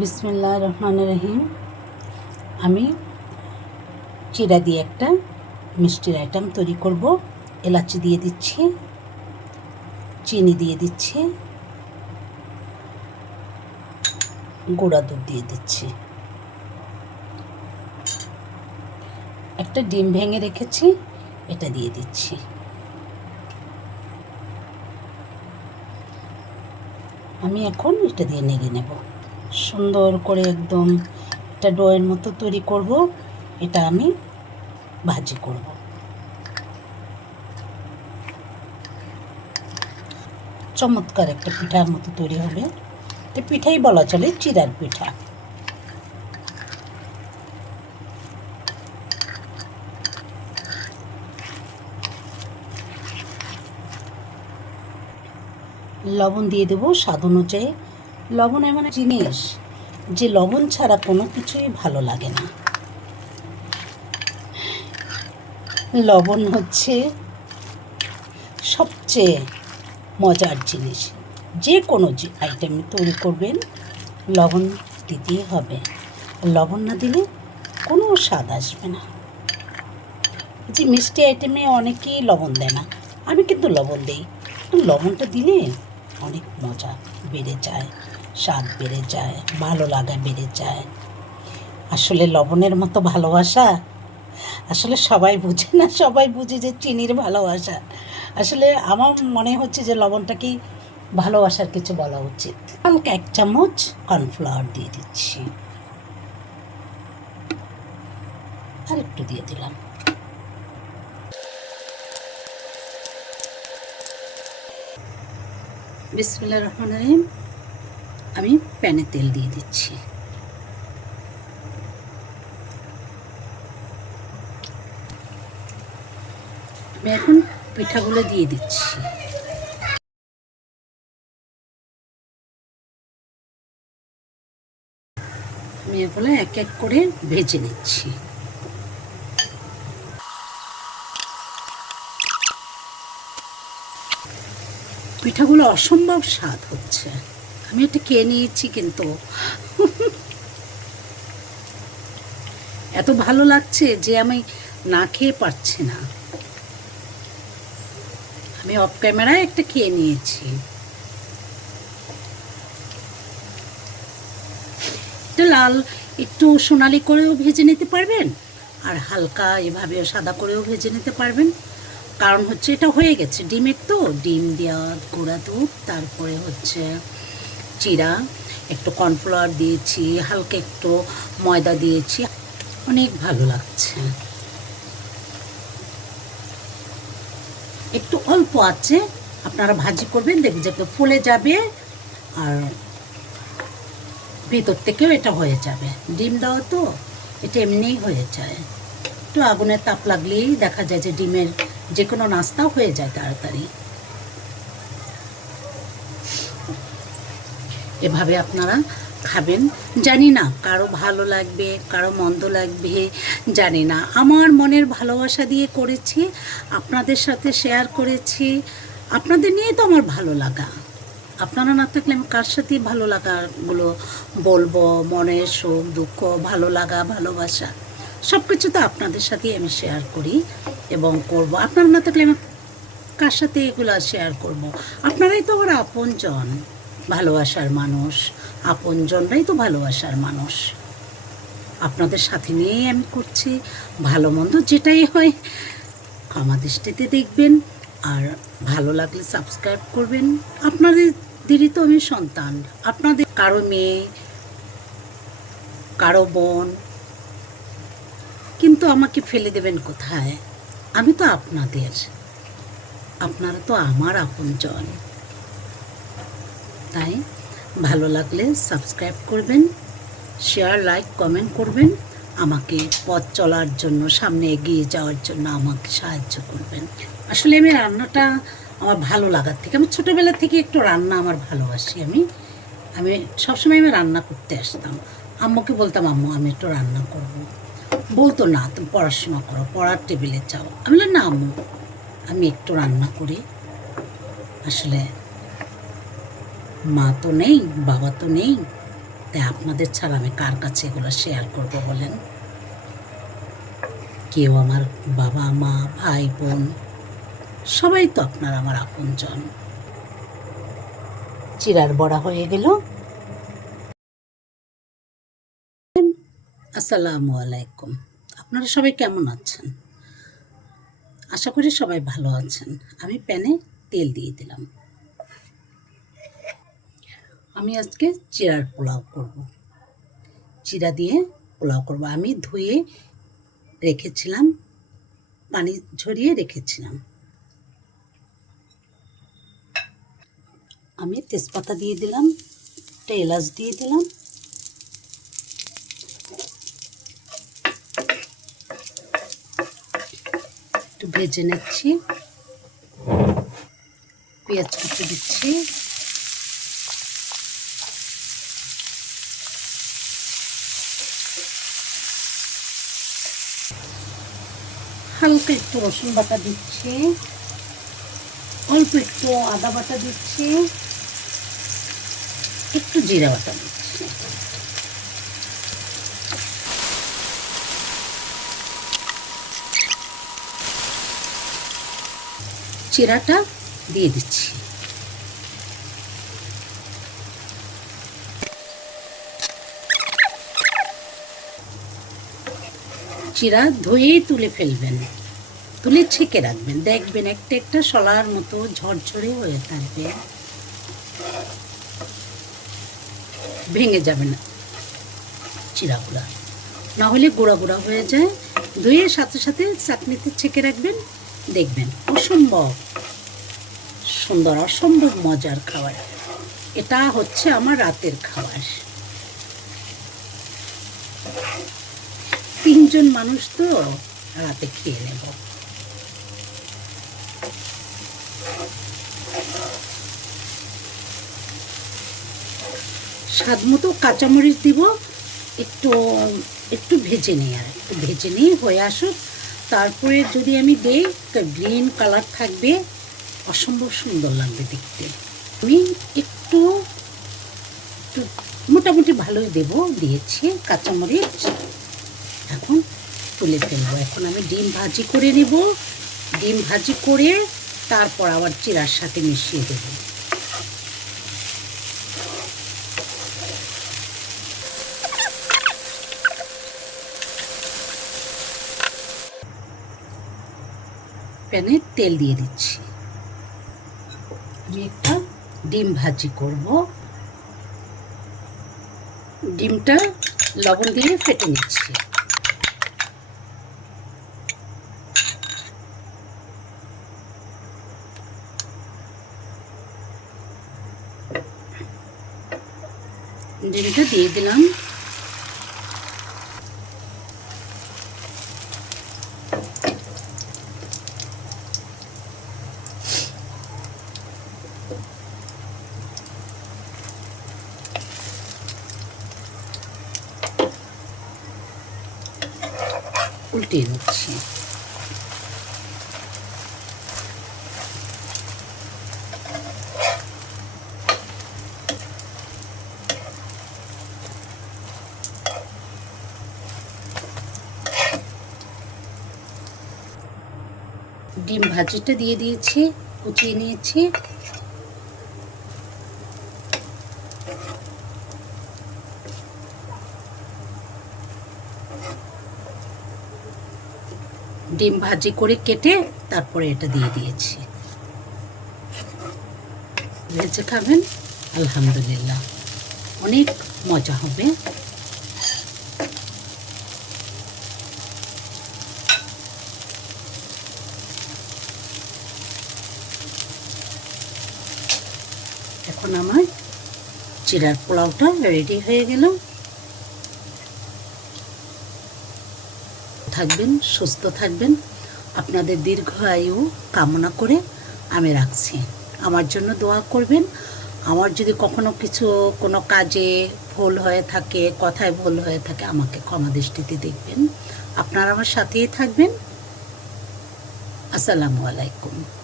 বিসমিল্লাহ রহমান রহিম। আমি চিরা দিয়ে একটা মিষ্টির আইটেম তৈরি করব। এলাচি দিয়ে দিচ্ছি, চিনি দিয়ে দিচ্ছি, গুঁড়া দুধ দিয়ে দিচ্ছি। একটা ডিম ভেঙে রেখেছি, এটা দিয়ে দিচ্ছি। আমি এখন এটা দিয়ে নেড়ে নেব। সুন্দর করে একদম এটা ডোয়ের মতো তৈরি করব। এটা আমি ভাজি করব। চমৎকার একটা পিঠার মতো তৈরি হবে। এটা পিঠাই বলা চলে, চিরার পিঠা। লবণ দিয়ে দেবো স্বাদ অনুযায়ী। লবণ এমন জিনিস যে লবণ ছাড়া কোনো কিছুই ভালো লাগে না। লবণ হচ্ছে সবচেয়ে মজার জিনিস। যে কোনো যে আইটেম তৈরি করবেন, লবণ দিতেই হবে। লবণ না দিলে কোনো স্বাদ আসবে না। যে মিষ্টি আইটেমে অনেকেই লবণ দেয় না। আমি কিন্তু লবণ দিই। লবণটা দিলে অনেক মজা বেড়ে যায়। স্বাদ বেড়ে যায়, ভালো লাগা বেড়ে যায়। আসলে লবণের মতো ভালোবাসা? আসলে সবাই বুঝে না, সবাই বুঝে যে চিনির ভালোবাসা। আসলে আমার মনে হচ্ছে যে লবণটাকেই ভালোবাসার কিছু বলা উচিত। হালকা এক চামচ কর্নফ্লাওয়ার দিয়ে দিচ্ছি। আর একটু দিয়ে দিলাম। বিসমুল্লাহ রহমান রহিম। আমি প্যানে তেল দিয়ে দিচ্ছি। আমি এখন পিঠাগুলো দিয়ে দিচ্ছি। আমি এগুলো এক এক করে ভেজে নিচ্ছি। পিঠাগুলো অসম্ভব স্বাদ হচ্ছে। আমি এটা খেয়ে নিয়েছি কিন্তু। এত ভালো লাগছে যে আমি না খেয়ে পারছি না। আমি অফ ক্যামেরায় একটা খেয়ে নিয়েছি। একটু লাল, একটু সোনালি করেও ভেজে নিতে পারবেন, আর হালকা এভাবেও সাদা করেও ভেজে নিতে পারবেন। কারণ হচ্ছে এটা হয়ে গেছে ডিমের তো ডিম দেওয়া, গুঁড়া দুধ, তারপরে হচ্ছে চিরা, একটু কর্নফ্লাওয়ার দিয়েছি, হালকা একটু ময়দা দিয়েছি, অনেক ভালো লাগছে। একটু অল্প আছে, আপনারা ভাজি করবেন, দেখবেন যে ফুলে যাবে, আর ভিতর থেকেও এটা হয়ে যাবে। ডিম দেওয়া তো, এটা এমনিই হয়ে যায়। একটু আগুনের তাপ লাগলেই দেখা যায় যে ডিমের যে কোনো নাস্তা হয়ে যায় তাড়াতাড়ি। এভাবে আপনারা খাবেন। জানি না কারও ভালো লাগবে, কারও মন্দ লাগবে, জানি না। আমার মনের ভালোবাসা দিয়ে করেছি, আপনাদের সাথে শেয়ার করেছি। আপনাদের নিয়েই তো আমার ভালো লাগা। আপনারা না থাকলে আমি কার সাথেই ভালো লাগাগুলো বলব? মনের সুখ, দুঃখ, ভালো লাগা, ভালোবাসা সব কিছু তো আপনাদের সাথেই আমি শেয়ার করি এবং করব। আপনারা না থাকলে আমি কার সাথে এগুলো শেয়ার করব? আপনারাই তো ওরা আপনজন। ভালোবাসার মানুষ, আপনজনরাই তো ভালোবাসার মানুষ। আপনাদের সাথে নিয়েই আমি করছি ভালো মন্দ যেটাই হয়। ক্ষমা দৃষ্টিতে দেখবেন আর ভালো লাগলে সাবস্ক্রাইব করবেন। আপনাদের আপনাদেরই তো আমি সন্তান। আপনাদের কারও মেয়ে, কারও বোন, কিন্তু আমাকে ফেলে দেবেন কোথায়? আমি তো আপনাদের। আপনারা তো আমার আপনজন। তাই ভালো লাগলে সাবস্ক্রাইব করবেন শেয়ার লাইক কমেন্ট করবেন, আমাকে পথ চলার জন্য, সামনে এগিয়ে যাওয়ার জন্য আমাকে সাহায্য করবেন। আসলে আমি রান্নাটা আমার ভালো লাগার থেকে, আমি ছোটোবেলা থেকে একটু রান্না আমার ভালোবাসি আমি। আমি সবসময় আমি রান্না করতে আসতাম। আম্মুকে বলতাম, আম্মু, আমি একটু রান্না করব। বলতো, না, তুমি পড়াশোনা করো, পড়ার টেবিলে যাও। আমি বললাম, না, আম্মু, আমি একটু রান্না করি। আসলে মা তো নেই, বাবা তো নেই। তাই আপনাদের ছাড়া আমি কার কাছে এগুলো শেয়ার করব বলেন? কেউ আমার বাবা, মা, ভাই, বোন, সবাই তো আপনার আমার আপনজন। চিরার বড়া হয়ে গেল। আসসালামু আলাইকুম। আপনারা সবাই কেমন আছেন? আশা করি সবাই ভালো আছেন। আমি প্যানে তেল দিয়ে দিলাম। আমি আজকে চিরার পোলাও করব। চিরা দিয়ে পোলাও করব। আমি ধুয়ে রেখেছিলাম, পানি ঝরিয়ে রেখেছিলাম। আমি তেজপাতা দিয়ে দিলাম, একটা এলাচ দিয়ে দিলাম। একটু ভেজে নিচ্ছি। পেঁয়াজ কুচি দিচ্ছি। হালকা একটু রসুন বাটা দিচ্ছি। অল্প একটু আদা বাটা দিচ্ছি। একটু জিরা বাটা দিচ্ছি। চিরাটা দিয়ে দিচ্ছি। চিরা ধুয়েই তুলে ফেলবেন। তুলে ছেঁকে রাখবেন। দেখবেন একটা একটা শলার মতো ঝরঝরে হয়ে থাকবে। ভেঙে যাবে না চিরাগুলা। না হলে গুঁড়া গুঁড়া হয়ে যায়। ধুয়ে সাথে সাথে চাটনিতে ছেঁকে রাখবেন। দেখবেন অসম্ভব। সুন্দর, অসম্ভব মজার খাবার। এটা হচ্ছে আমার রাতের খাবার। তিনজন মানুষ তো, রাতে খেয়ে নেব। স্বাদ মতো কাঁচামরিচ দিব, একটু একটু ভেজে নিই আর একটু ভেজে নিই, হয়ে আসুক। তারপরে যদি আমি দিই গ্রিন কালার থাকবে, অসম্ভব সুন্দর লাগবে দেখতে। আমি একটু একটু মোটামুটি ভালোই দেব, দিয়েছি কাঁচামরিচ। তুলে ফেলব। এখন আমি ডিম ভাজি করে নেব। ডিম ভাজি করে তারপর আবার চিরার সাথে মিশিয়ে দেবো। প্যানে তেল দিয়ে দিচ্ছি। আমি একটা ডিম ভাজি করব। ডিমটা লবণ দিয়ে ফেটে নিচ্ছি। ডিমটা দিয়ে দিলাম। উল্টিয়ে নিচ্ছি। ডিম ভাজিটা দিয়ে দিয়েছি, কুচিয়ে নিয়েছি। ডিম ভাজি করে কেটে তারপরে এটা দিয়ে দিয়েছি। ভেজে খাবেন, আলহামদুলিল্লাহ। অনেক মজা হবে। এখন আমার চিরার পোলাওটা রেডি হয়ে গেল। থাকবেন, সুস্থ থাকবেন। আপনাদের দীর্ঘ আয়ু কামনা করে আমি রাখছি। আমার জন্য দোয়া করবেন। আমার যদি কখনো কিছু, কোনো কাজে ভুল হয়ে থাকে, কথায় ভুল হয়ে থাকে, আমাকে ক্ষমা দৃষ্টিতে দেখবেন। আপনারা আমার সাথেই থাকবেন। আসসালামু আলাইকুম।